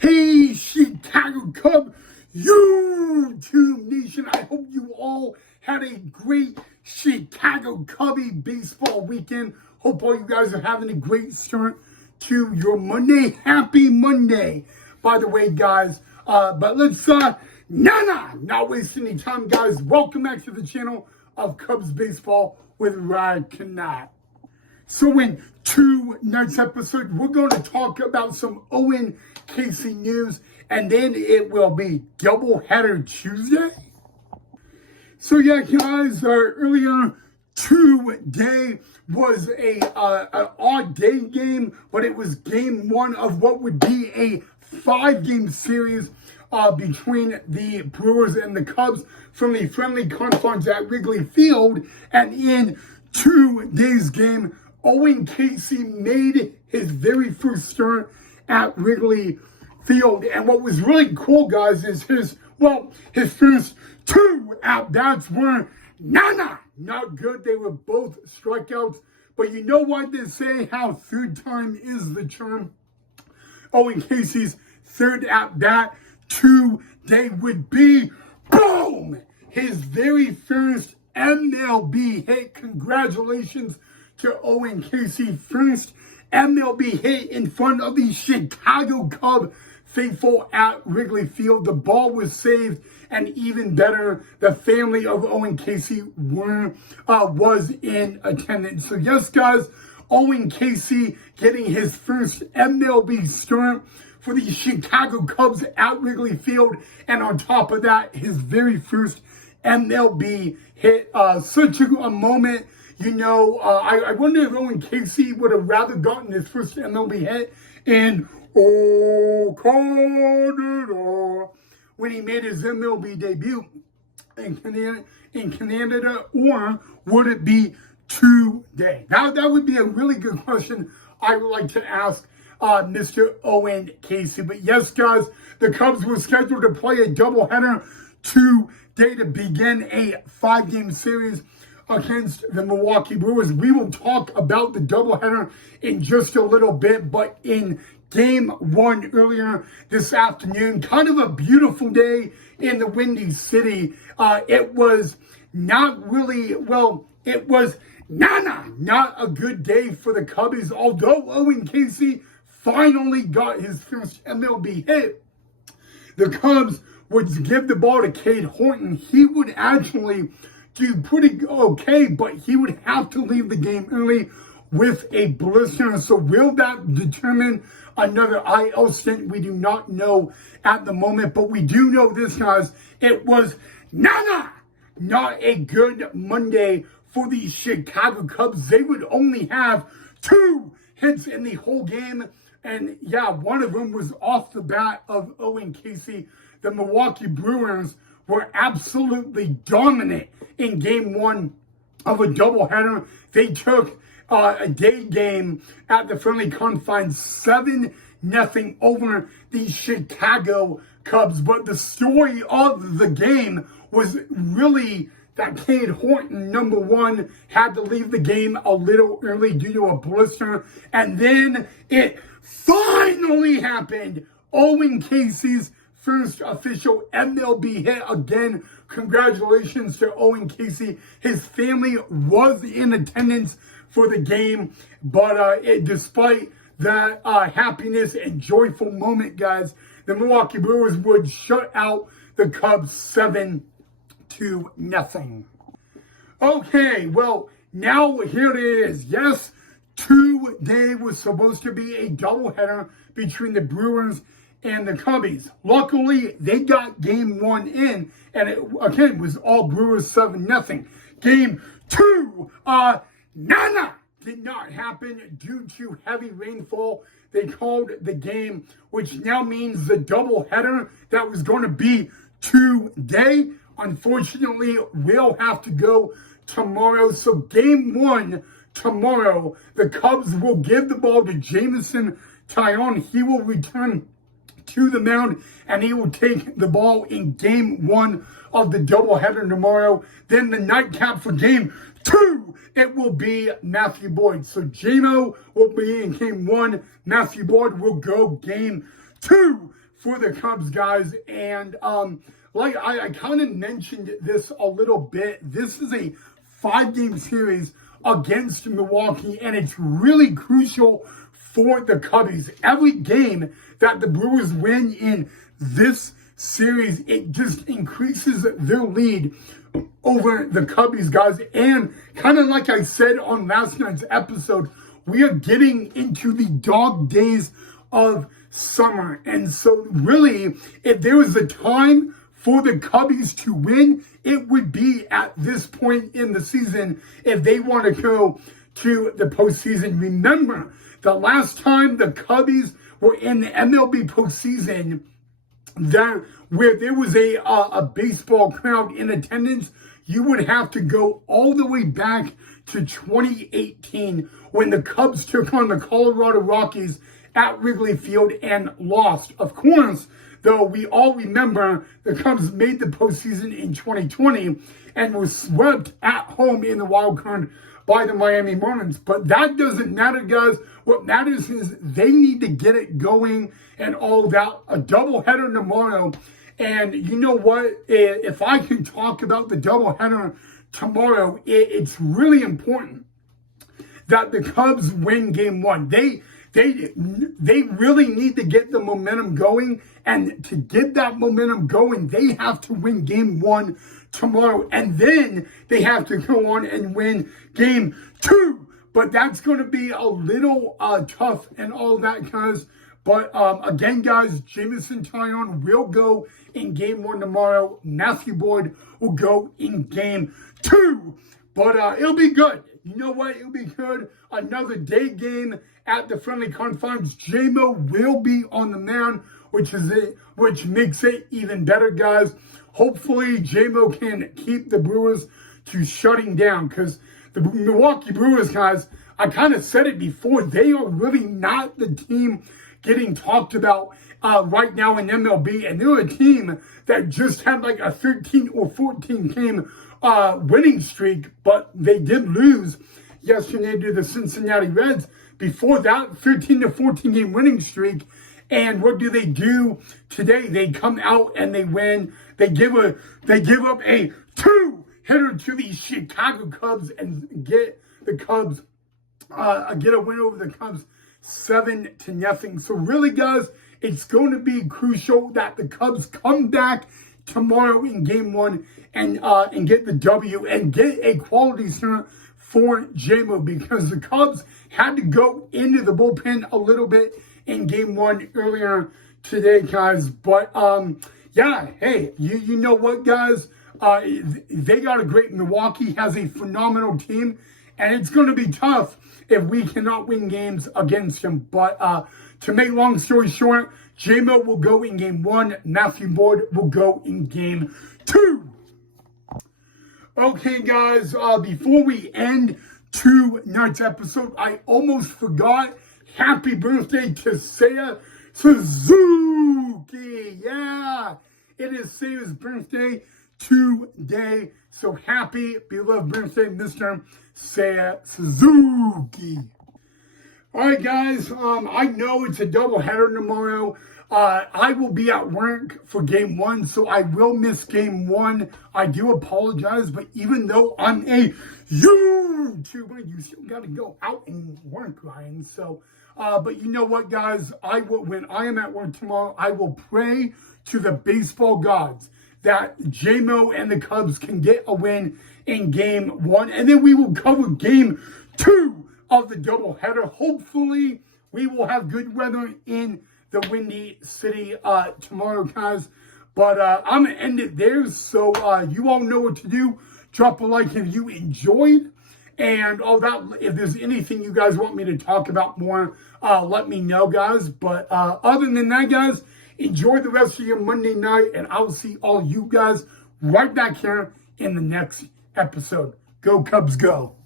Hey, Chicago Cub YouTube Nation. I hope you all had a great Chicago Cubby baseball weekend. Hope all you guys are having a great start to your Monday. Happy Monday, by the way, guys. But let's, not wasting any time, guys. Welcome back to the channel of Cubs Baseball with Ryan Canat. So in tonight's episode, we're going to talk about some Owen Caissie news, and then it will be doubleheader Tuesday. So yeah, guys, earlier today was an odd day game, but it was game one of what would be a 5-game series between the Brewers and the Cubs from the friendly confines at Wrigley Field. And in today's game, Owen Caissie made his very first start at Wrigley Field. And what was really cool, guys, is his first 2 at-bats were not good. They were both strikeouts. But you know what they say, how third time is the charm. Owen Caissie's third at-bat today would be, boom, his very first MLB hit. Congratulations to Owen Caissie. First MLB hit in front of the Chicago Cub faithful at Wrigley Field. The ball was saved, and even better, the family of Owen Caissie was in attendance. So yes, guys, Owen Caissie getting his first MLB start for the Chicago Cubs at Wrigley Field, and on top of that, his very first MLB hit. Such a moment. You know, I wonder if Owen Caissie would have rather gotten his first MLB hit in Canada when he made his MLB debut in Canada, or would it be today? That would be a really good question I would like to ask Mr. Owen Caissie. But yes, guys, the Cubs were scheduled to play a doubleheader today to begin a 5-game series against the Milwaukee Brewers. We will talk about the doubleheader in just a little bit, but in game one earlier this afternoon, kind of a beautiful day in the Windy City. It was not really, it was not a good day for the Cubbies, although Owen Caissie finally got his first MLB hit. The Cubs would give the ball to Cade Horton. He would actually do pretty okay, but he would have to leave the game early with a blister. So will that determine another IL stint? We do not know at the moment, but we do know this, guys. It was not a good Monday for the Chicago Cubs. They would only have 2 hits in the whole game, and yeah, one of them was off the bat of Owen Caissie. The Milwaukee Brewers were absolutely dominant in game one of a doubleheader. They took a day game at the friendly confines 7-0 over the Chicago Cubs. But the story of the game was really that Cade Horton, number one, had to leave the game a little early due to a blister. And then it finally happened. Owen Caissie's first official MLB hit. Again, congratulations to Owen Caissie. His family was in attendance for the game, but despite that happiness and joyful moment, guys, the Milwaukee Brewers would shut out the Cubs 7-0. Okay, well, now here it is. Yes, today was supposed to be a doubleheader between the Brewers and the Cubbies. Luckily, they got game one in, and it, again, was all Brewers 7-0. Game two, did not happen due to heavy rainfall. They called the game, which now means the doubleheader that was going to be today, unfortunately, will have to go tomorrow. So game one tomorrow, the Cubs will give the ball to Jameson Taillon. He will return to the mound, and he will take the ball in game one of the doubleheader tomorrow. Then the nightcap for game two, it will be Matthew Boyd. So JMO will be in game one. Matthew Boyd will go game two for the Cubs, guys. And like I kind of mentioned this a little bit, this is a 5-game series against Milwaukee, and it's really crucial for the Cubbies. Every game that the Brewers win in this series, it just increases their lead over the Cubbies, guys. And kind of like I said on last night's episode, we are getting into the dog days of summer. And so really, if there was a time for the Cubbies to win, it would be at this point in the season if they want to go to the postseason. Remember, the last time the Cubbies were in the MLB postseason, where there was a baseball crowd in attendance, you would have to go all the way back to 2018 when the Cubs took on the Colorado Rockies at Wrigley Field and lost. Of course, though, we all remember the Cubs made the postseason in 2020 and were swept at home in the wild card by the Miami Marlins. But that doesn't matter, guys. What matters is they need to get it going and all that. A doubleheader tomorrow. And you know what? If I can talk about the doubleheader tomorrow, it's really important that the Cubs win game one. They really need to get the momentum going. And to get that momentum going, they have to win game one tomorrow. And then they have to go on and win game two. But that's going to be a little tough and all that, guys. But again, guys, Jameson Taillon will go in game one tomorrow. Matthew Boyd will go in game two. But it'll be good. You know what? It'll be good. Another day game at the Friendly Confines. J-Mo will be on the mound, which makes it even better, guys. Hopefully, J-Mo can keep the Brewers to shutting down, because the Milwaukee Brewers, guys, I kind of said it before, they are really not the team getting talked about right now in MLB, and they're a team that just had like a 13 or 14 game winning streak, but they did lose yesterday to the Cincinnati Reds. Before that, 13 to 14 game winning streak. And what do they do today? They come out and they win. They give up a 2-hitter to the Chicago Cubs and get the Cubs get a win over the Cubs 7-0. So really, guys, it's going to be crucial that the Cubs come back tomorrow in game one and get the W and get a quality start for J-Mo, because the Cubs had to go into the bullpen a little bit in game one earlier today, guys. But yeah, hey, you know what, guys? They got a great, Milwaukee has a phenomenal team, and it's going to be tough if we cannot win games against them. But to make long story short, J-Mo will go in game one. Matthew Boyd will go in game two. Okay, guys, before we end tonight's episode, I almost forgot. Happy birthday to Seiya Suzuki. Yeah, it is Seiya's birthday today. So happy, beloved birthday, Mr. Seiya Suzuki. All right, guys, I know it's a doubleheader tomorrow. I will be at work for game one, so I will miss game one. I do apologize, but even though I'm a YouTuber, you still got to go out and work, Ryan. So, but you know what, guys? When I am at work tomorrow, I will pray to the baseball gods that J-Mo and the Cubs can get a win in game one, and then we will cover game two of the doubleheader. Hopefully, we will have good weather in the Windy City tomorrow, guys. But I'm going to end it there. So you all know what to do. Drop a like if you enjoyed. And all that. If there's anything you guys want me to talk about more, let me know, guys. But other than that, guys, enjoy the rest of your Monday night. And I'll see all you guys right back here in the next episode. Go Cubs, go.